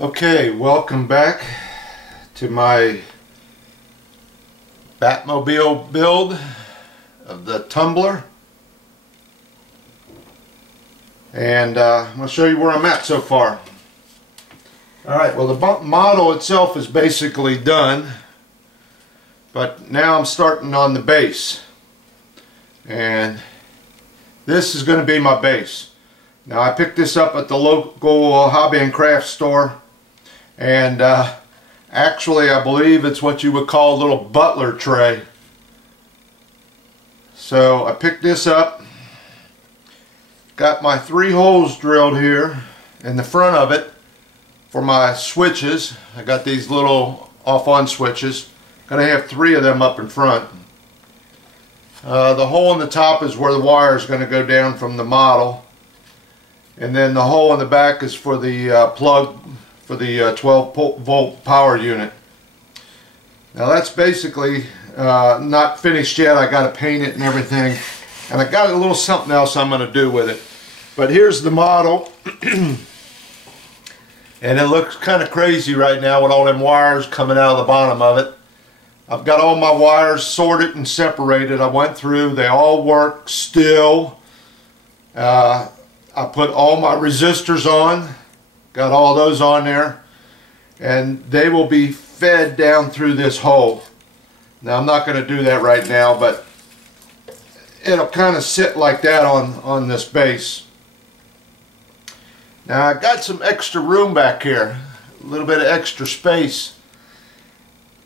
Okay, welcome back to my Batmobile build of the Tumbler, and I'm going to show you where I'm at so far. Alright, well, the model itself is basically done, but now I'm starting on the base, and this is going to be my base. Now, I picked this up at the local hobby and craft store, and actually I believe it's what you would call a little butler tray. So I picked this up, got my 3 holes drilled here in the front of it for my switches. I got these little off-on switches. Gonna have 3 of them up in front. The hole in the top is where the wire is going to go down from the model, and then the hole in the back is for the plug for the 12 volt power unit. Now that's basically not finished yet. I got to paint it and everything, and I got a little something else I'm going to do with it. But here's the model, and it looks kind of crazy right now with all them wires coming out of the bottom of it. I've got all my wires sorted and separated. I went through, they all work still. I put all my resistors on, got all those on there, and they will be fed down through this hole. Now I'm not going to do that right now, but it'll kind of sit like that on this base. Now I got some extra room back here, a little bit of extra space.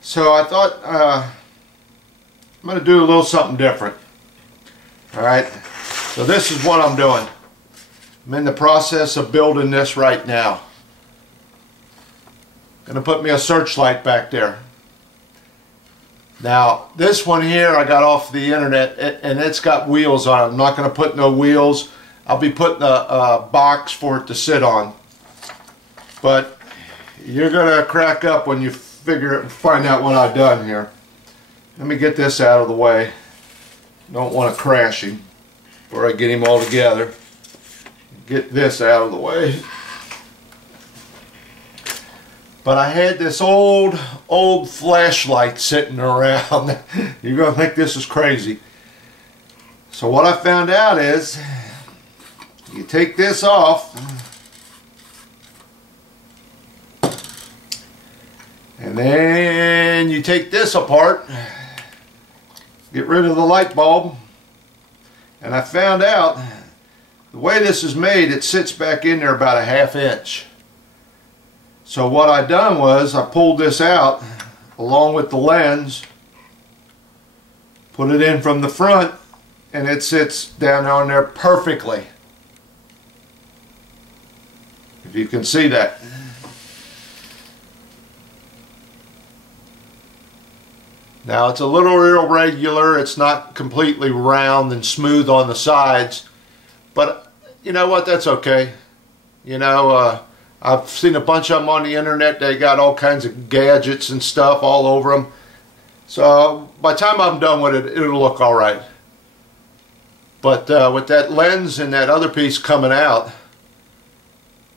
So I thought I'm going to do a little something different. Alright, so this is what I'm doing. I'm in the process of building this right now. Going to put me a Searchlight back there. Now this one here I got off the internet, and it's got wheels on it. I'm not going to put no wheels. I'll be putting a box for it to sit on. But you're going to crack up when you find out what I've done here. Let me get this out of the way. Don't want to crash him before I get him all together. Get this out of the way. But I had this old flashlight sitting around. You're going to think this is crazy. So what I found out is you take this off, and then you take this apart, get rid of the light bulb, and I found out the way this is made, it sits back in there about a ½ inch. So what I done was I pulled this out along with the lens, put it in from the front, and it sits down on there perfectly. If you can see that. Now it's a little irregular, it's not completely round and smooth on the sides, but you know what, that's okay. You know, I've seen a bunch of them on the internet. They got all kinds of gadgets and stuff all over them. So by the time I'm done with it, it'll look alright. But with that lens and that other piece coming out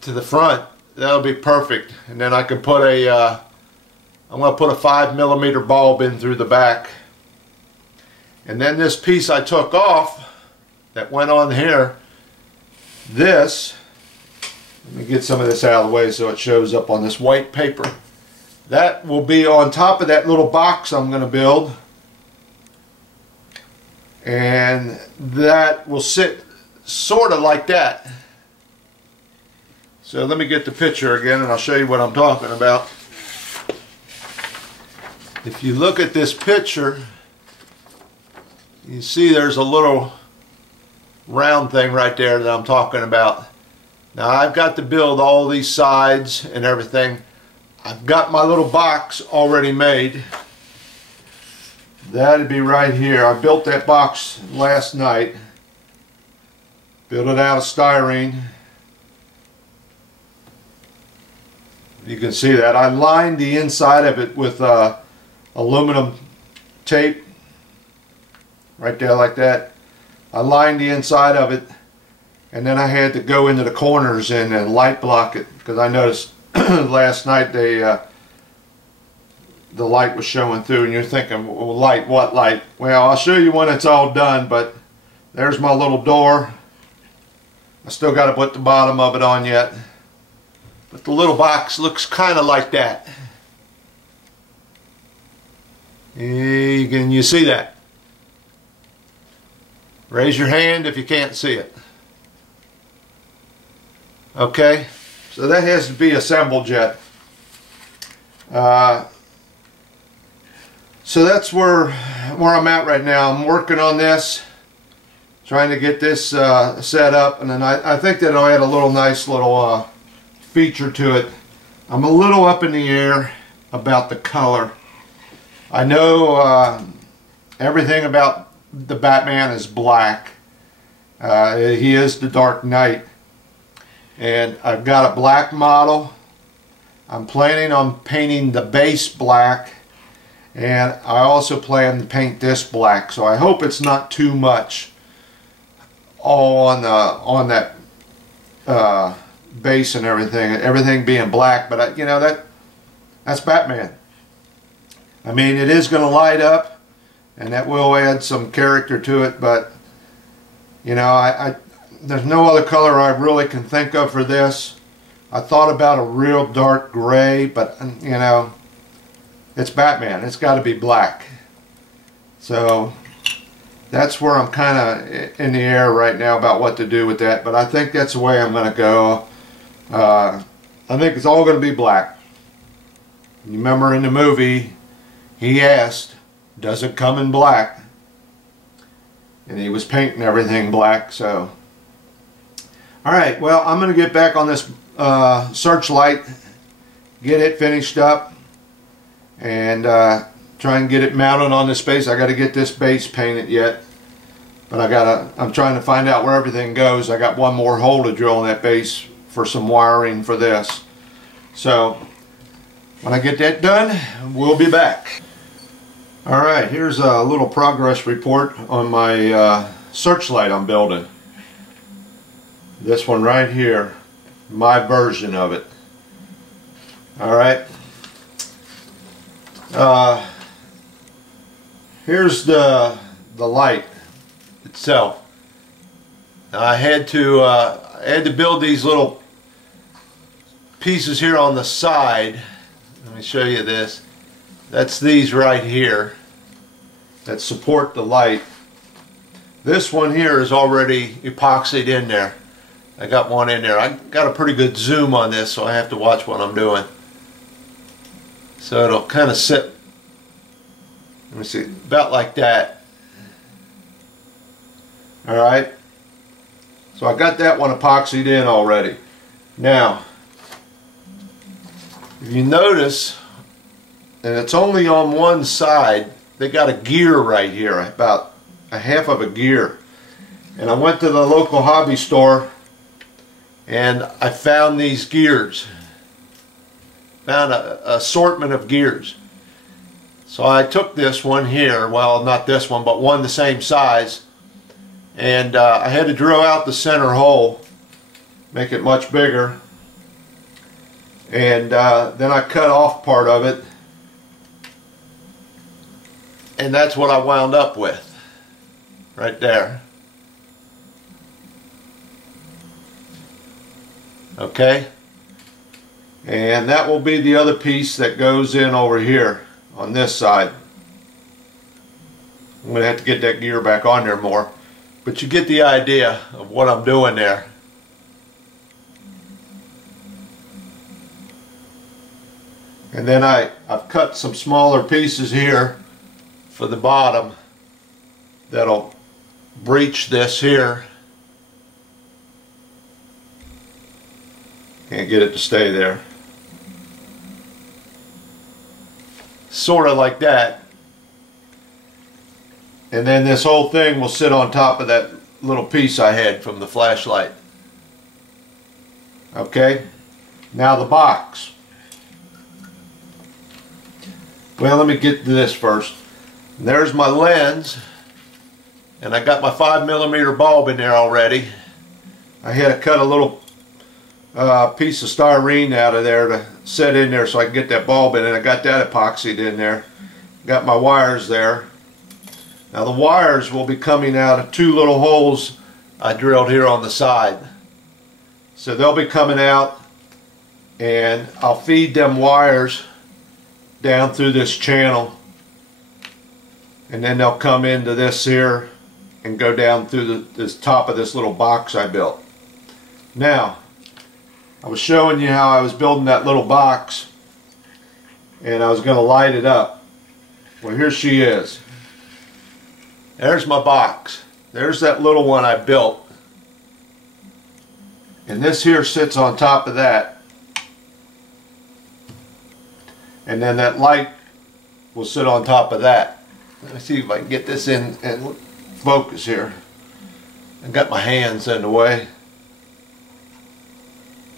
to the front, that'll be perfect. And then I can put a I'm going to put a 5mm bulb in through the back. And then this piece I took off that went on here, this, let me get some of this out of the way so it shows up on this white paper. That will be on top of that little box I'm going to build. And that will sit sort of like that. So let me get the picture again and I'll show you what I'm talking about. If you look at this picture, you see there's a little round thing right there that I'm talking about. Now I've got to build all these sides and everything. I've got my little box already made. That'd be right here. I built that box last night. Built it out of styrene. You can see that. I lined the inside of it with aluminum tape right there like that. I lined the inside of it, and then I had to go into the corners and light block it because I noticed last night the light was showing through, and you're thinking, well, light, what light? Well, I'll show you when it's all done, but there's my little door. I still got to put the bottom of it on yet, but the little box looks kind of like that. Can you see that? Raise your hand if you can't see it. Okay, so that has to be assembled yet. So that's where I'm at right now. I'm working on this, trying to get this set up, and then I think that I'll add a little nice little feature to it. I'm a little up in the air about the color. I know everything about the Batman is black. He is the Dark Knight, and I've got a black model. I'm planning on painting the base black, and I also plan to paint this black, so I hope it's not too much all on that base and everything being black. But you know, that's Batman. I mean, it is going to light up, and that will add some character to it, but you know, there's no other color I really can think of for this. I thought about a real dark gray, but you know, it's Batman. It's got to be black. So that's where I'm kind of in the air right now about what to do with that, but I think that's the way I'm going to go. I think it's all going to be black. You remember in the movie, he asked, does it come in black? And he was painting everything black. So alright, well, I'm going to get back on this Searchlight, get it finished up, and try and get it mounted on this base. I got to get this base painted yet, but I'm trying to find out where everything goes. I got one more hole to drill in that base for some wiring for this. So when I get that done, we'll be back. Alright, here's a little progress report on my Searchlight I'm building. This one right here, my version of it. Alright. Here's the light itself. Now I had to build these little pieces here on the side. Let me show you this. That's these right here that support the light. This one here is already epoxied in there. I got one in there. I got a pretty good zoom on this, so I have to watch what I'm doing. So it'll kind of sit, let me see, about like that. Alright. So I got that one epoxied in already. Now, if you notice, and it's only on one side, they got a gear right here, about a half of a gear. And I went to the local hobby store and I found these gears. Found an assortment of gears. So I took this one here, well, not this one, but one the same size, and I had to drill out the center hole, make it much bigger, and then I cut off part of it, and that's what I wound up with right there. Okay, and that will be the other piece that goes in over here on this side. I'm going to have to get that gear back on there more, but you get the idea of what I'm doing there. And then I've cut some smaller pieces here for the bottom that'll breach this here. Can't get it to stay there. Sort of like that. And then this whole thing will sit on top of that little piece I had from the flashlight. Okay, now the box. Well, let me get to this first. There's my lens, and I got my 5mm bulb in there already. I had to cut a little piece of styrene out of there to set in there so I can get that bulb in, and I got that epoxied in there. Got my wires there. Now the wires will be coming out of two little holes I drilled here on the side. So they'll be coming out, and I'll feed them wires down through this channel, and then they'll come into this here and go down through this top of this little box I built. Now, I was showing you how I was building that little box, and I was going to light it up. Well, here she is. There's my box. There's that little one I built. And this here sits on top of that. And then that light will sit on top of that. Let me see if I can get this in and focus here. I got my hands in the way.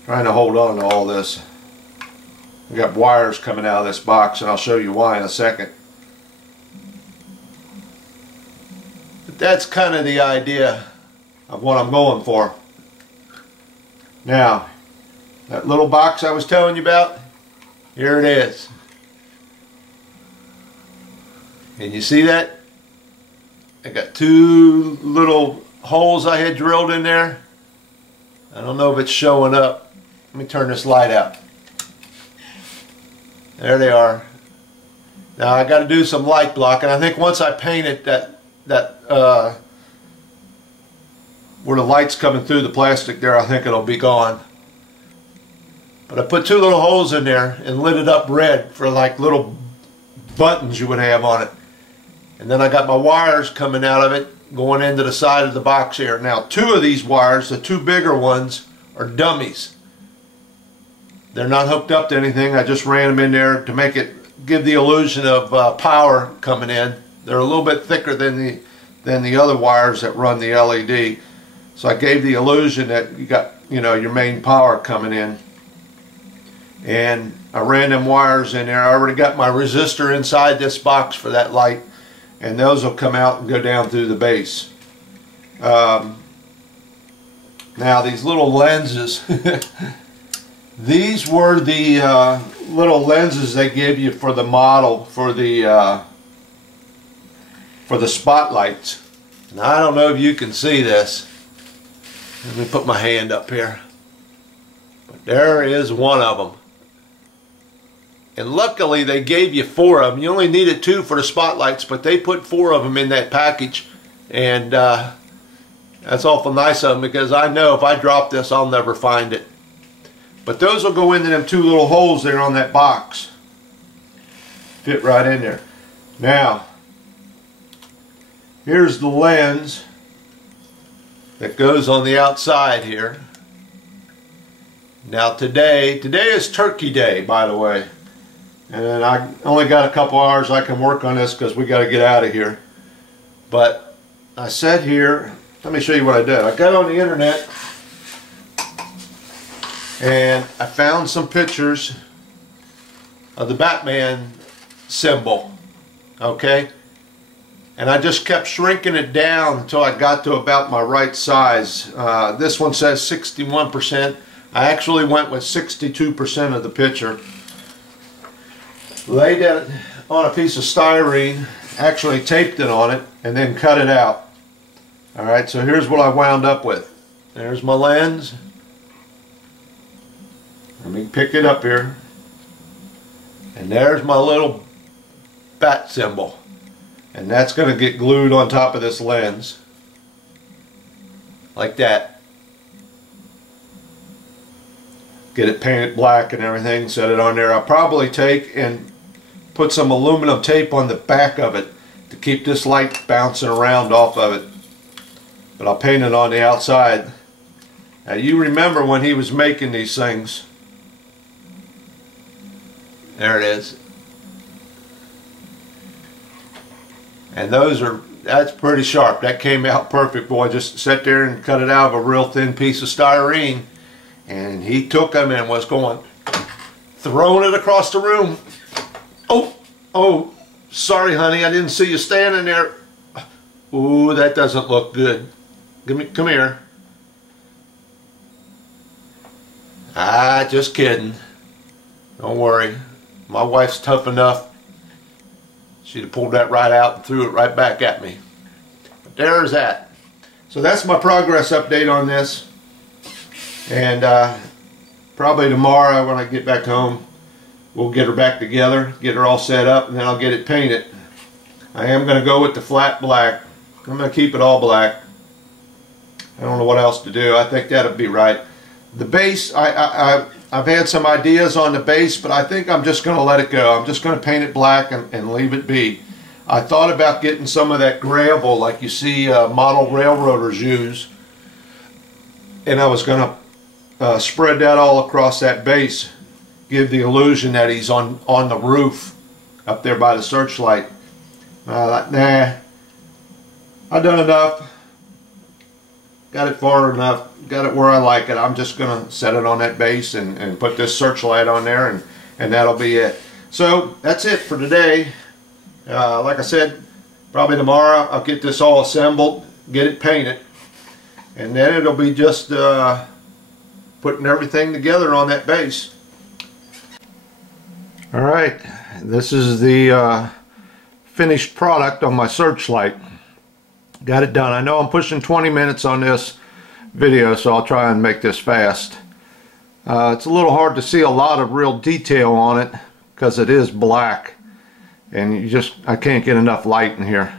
Trying to hold on to all this. I got wires coming out of this box, and I'll show you why in a second. But that's kind of the idea of what I'm going for. Now, that little box I was telling you about, here it is. Can you see that? I got two little holes I had drilled in there. I don't know if it's showing up. Let me turn this light out. There they are. Now I got to do some light block, and I think once I paint it, where the light's coming through the plastic there, I think it'll be gone. But I put two little holes in there and lit it up red for like little buttons you would have on it. And then I got my wires coming out of it going into the side of the box here. Now two of these wires, the two bigger ones, are dummies. They're not hooked up to anything. I just ran them in there to make it give the illusion of power coming in. They're a little bit thicker than the other wires that run the LED. So I gave the illusion that you got, you know, your main power coming in. And I ran them wires in there. I already got my resistor inside this box for that light, and those will come out and go down through the base. Now these little lenses, these were the little lenses they give you for the model for the spotlights. Now I don't know if you can see this. Let me put my hand up here. But there is one of them. And luckily they gave you 4 of them. You only needed 2 for the spotlights, but they put 4 of them in that package. And that's awful nice of them, because I know if I drop this, I'll never find it. But those will go into them 2 little holes there on that box. Fit right in there. Now, here's the lens that goes on the outside here. Now today is Turkey Day, by the way. And I only got a couple hours I can work on this because we got to get out of here. But I sat here, let me show you what I did. I got on the internet and I found some pictures of the Batman symbol, okay? And I just kept shrinking it down until I got to about my right size. This one says 61%. I actually went with 62% of the picture. Laid it on a piece of styrene, actually taped it on it, and then cut it out. Alright, so here's what I wound up with. There's my lens. Let me pick it up here. And there's my little bat symbol. And that's going to get glued on top of this lens. Like that. Get it painted black and everything, set it on there. I'll probably take and put some aluminum tape on the back of it to keep this light bouncing around off of it. But I'll paint it on the outside. Now you remember when he was making these things. There it is. And that's pretty sharp. That came out perfect, boy. Just sat there and cut it out of a real thin piece of styrene. And he took them and was throwing it across the room. Oh, sorry honey, I didn't see you standing there. Ooh, that doesn't look good. Come here. Ah, just kidding. Don't worry. My wife's tough enough. She'd have pulled that right out and threw it right back at me. But there's that. So that's my progress update on this. And probably tomorrow when I get back home, we'll get her back together, get her all set up, and then I'll get it painted. I am going to go with the flat black. I'm going to keep it all black. I don't know what else to do. I think that'll be right. The base, I've had some ideas on the base, but I think I'm just going to let it go. I'm just going to paint it black and leave it be. I thought about getting some of that gravel like you see model railroaders use, and I was going to spread that all across that base, give the illusion that he's on the roof up there by the Searchlight. Nah, I've done enough. Got it far enough, got it where I like it. I'm just going to set it on that base and put this Searchlight on there, and that'll be it. So that's it for today. Like I said, probably tomorrow I'll get this all assembled, get it painted, and then it'll be just putting everything together on that base. Alright, this is the finished product on my Searchlight. Got it done. I know I'm pushing 20 minutes on this video, so I'll try and make this fast. It's a little hard to see a lot of real detail on it because it is black, and I can't get enough light in here.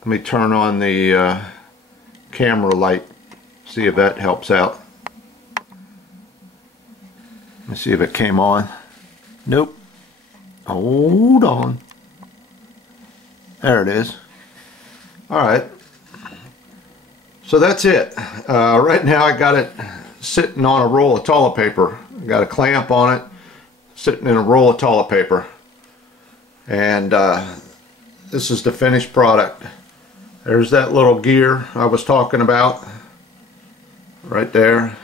Let me turn on the camera light, see if that helps out. Let me see if it came on. Nope. Hold on. There it is. Alright, so that's it. Right now I got it sitting on a roll of toilet paper. I got a clamp on it sitting in a roll of toilet paper, and this is the finished product. There's that little gear I was talking about right there.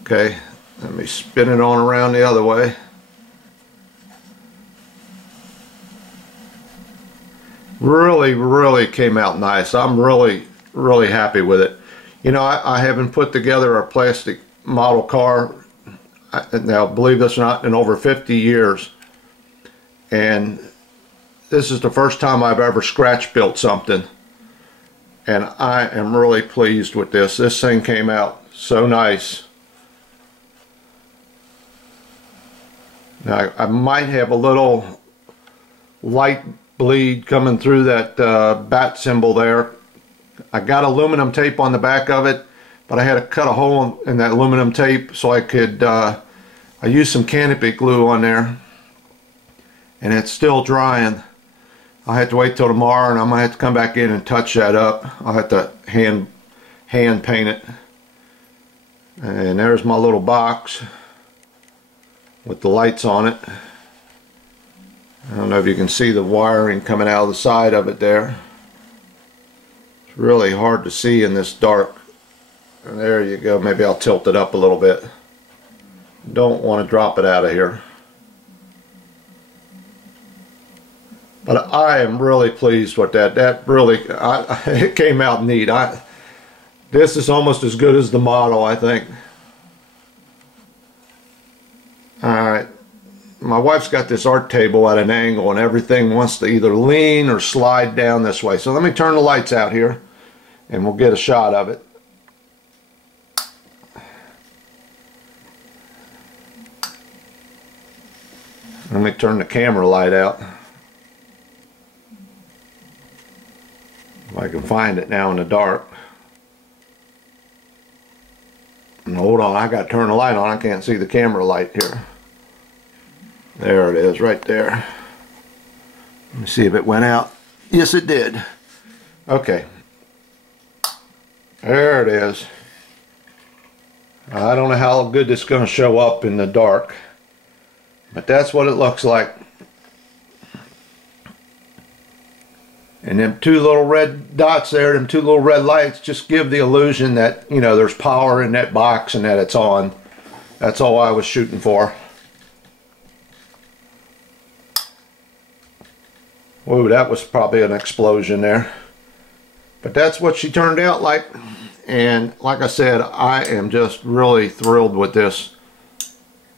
Okay, let me spin it on around the other way. Really came out nice. I'm really happy with it. You know, I haven't put together a plastic model car, now believe this or not, in over 50 years, and this is the first time I've ever scratch built something, and I am really pleased with this. This thing came out so nice. Now I might have a little light bleed coming through that bat symbol there. I got aluminum tape on the back of it, but I had to cut a hole in that aluminum tape so I could I used some canopy glue on there, and it's still drying. I'll have to wait till tomorrow, and I'm gonna have to come back in and touch that up. I'll have to hand paint it. And there's my little box with the lights on it. I don't know if you can see the wiring coming out of the side of it there. It's really hard to see in this dark. And there you go. Maybe I'll tilt it up a little bit. Don't want to drop it out of here. But I am really pleased with that. That really, it came out neat. This is almost as good as the model, I think. Alright. My wife's got this art table at an angle, and everything wants to either lean or slide down this way. So let me turn the lights out here, and we'll get a shot of it. Let me turn the camera light out. If I can find it now in the dark. And hold on, I got to turn the light on. I can't see the camera light here. There it is, right there. Let me see if it went out. Yes, it did. Okay. There it is. I don't know how good this is going to show up in the dark, but that's what it looks like. And them two little red dots there, them two little red lights, just give the illusion that, you know, there's power in that box and that it's on. That's all I was shooting for. Whoa, that was probably an explosion there. But that's what she turned out like. And like I said, I am just really thrilled with this.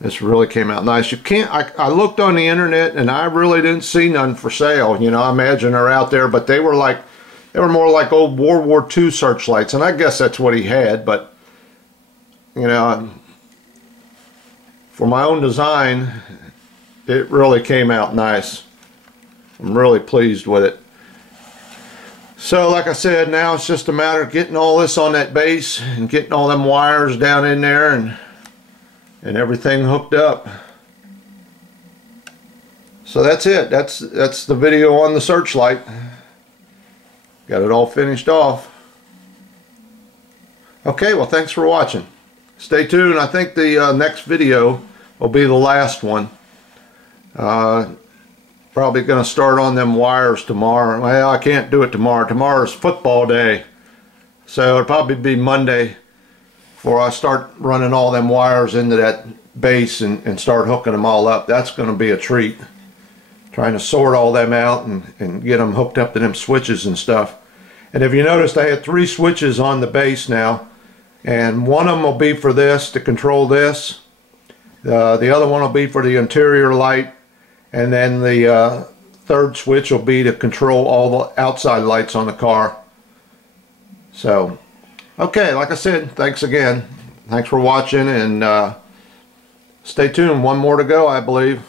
This really came out nice. You can't, I looked on the internet and I really didn't see none for sale. You know, I imagine they're out there, but they were more like old World War II searchlights. And I guess that's what he had, but you know, for my own design, it really came out nice. I'm really pleased with it. So like I said, now it's just a matter of getting all this on that base and getting all them wires down in there and everything hooked up. So that's it. That's the video on the Searchlight. Got it all finished off. Okay, well, thanks for watching. Stay tuned. I think the next video will be the last one. Probably going to start on them wires tomorrow. Well, I can't do it tomorrow. Tomorrow's football day. So it'll probably be Monday before I start running all them wires into that base and start hooking them all up. That's going to be a treat. Trying to sort all them out and get them hooked up to them switches and stuff. And if you noticed, I had 3 switches on the base now. And one of them will be for this, to control this. The other one will be for the interior light. And then the third switch will be to control all the outside lights on the car. So, okay, like I said, thanks again. Thanks for watching, and stay tuned. One more to go, I believe.